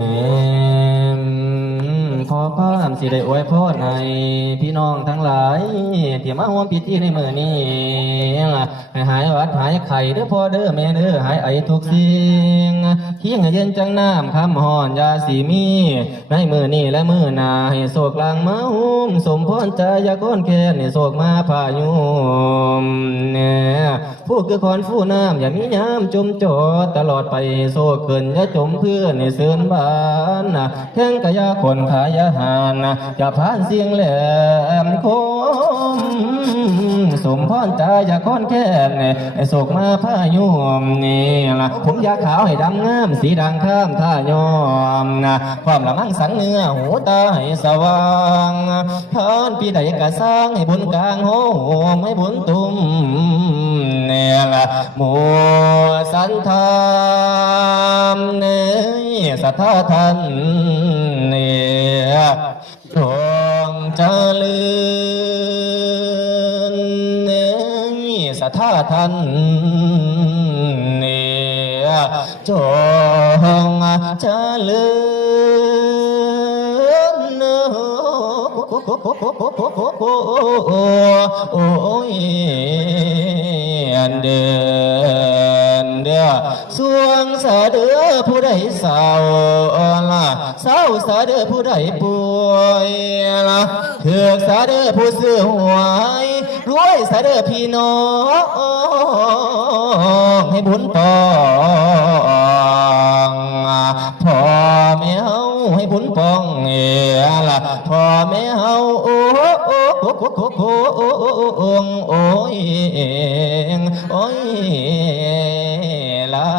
ขอความสิได้อวยพรให้พี่น้องทั้งหลายที่มาร่วมพิธีในมื้อนี้ให้หายหวัดหายไข้เด้อพ่อเด้อแม่เด้อหายไอทุกสิ่งขี้ให้เย็นจังน้ำคำฮ้อนยาสีมีในมื้อนี้และมื้อหน้าให้โศกลางมาหุ้มสมพรใจอย่าก้อนแค้นให้โศกมาพายุมผู้คือคอนฟู้น้ำอย่ามีย้ำจมจอดตลอดไปโศกเกินอย่าจมเพื่อนให้เสื่อนบานแข้งกะยาคนขายอาหารอย่าผ่านเสียงแหลมคมสมพรใจอย่าก้อนแค้นให้โศกมาพายุมนี่ล่ะผมยาขาวให้ดำงามสีดังข้ามท่ายอมความละมั่งสังเนื้อหูตาให้สว่างทานปีใดกะสร้างให้บุญกลางโหมให้บุญตุ่มเนี่ยละมัวสันธามเนี่ยสัทธาทันเนี่ยจงเจริญเนี่ยสัทธาทันเนี่ยจงเจริญโอ้ยเดินเด้อสวงสะเดือผู้ใดเศร้าล่ะเศร้าสะเดือผู้ใดป่วยล่ะเถือกสะเดือผู้ซื้อหวยรวยสะเดือพี่น้องให้บุญต่อพ่อแม่เฮาให้บุญปองล่ะพ่อแม่เฮาโอ้โอ้โอ้โอ้โอ้โอ้โอ้โอ้โอ้ยโอ้ยลา